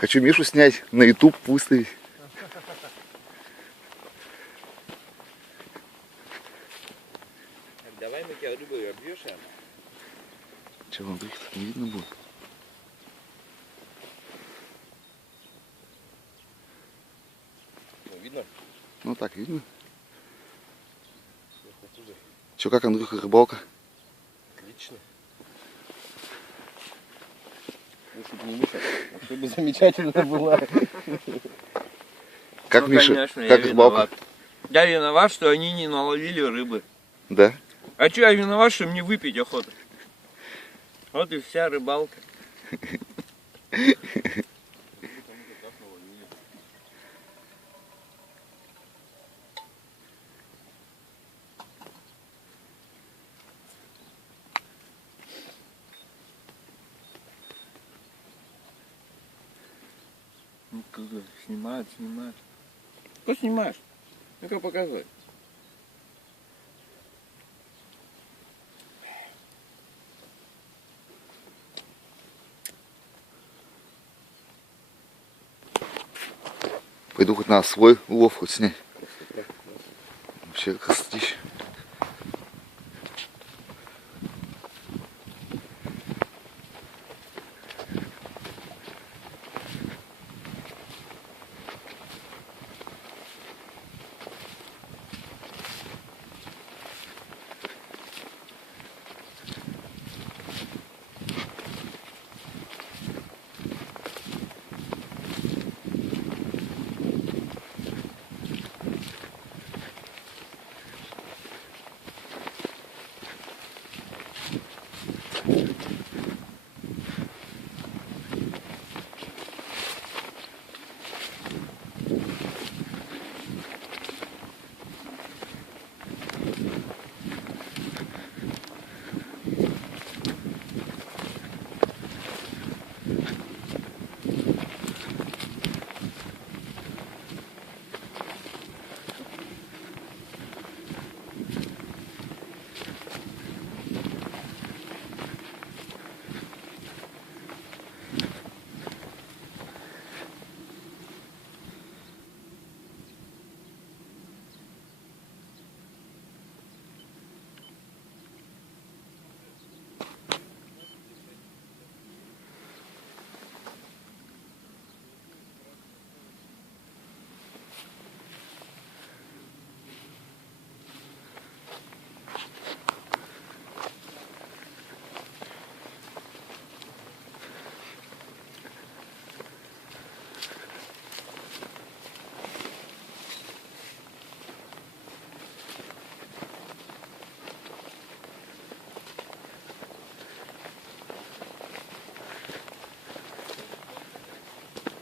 Хочу Мишу снять, на YouTube выставить. Давай мы тебя рыбой объешь, а? Че, вам их не видно будет? Ну, видно? Ну так, видно. Оттуда. Че, как, Андрюха, рыбалка? Отлично. Если бы не Миша, все бы замечательно было. Как, Ну, Миша, конечно, как я рыбалка? виноват. Я виноват, что они не наловили рыбы. Да? А что я виноват, что мне выпить охота? Вот и вся рыбалка. Ну, снимают. Что снимаешь? Ну-ка показывай. Пойду хоть на свой улов хоть снять. Вообще красотища.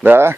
Да?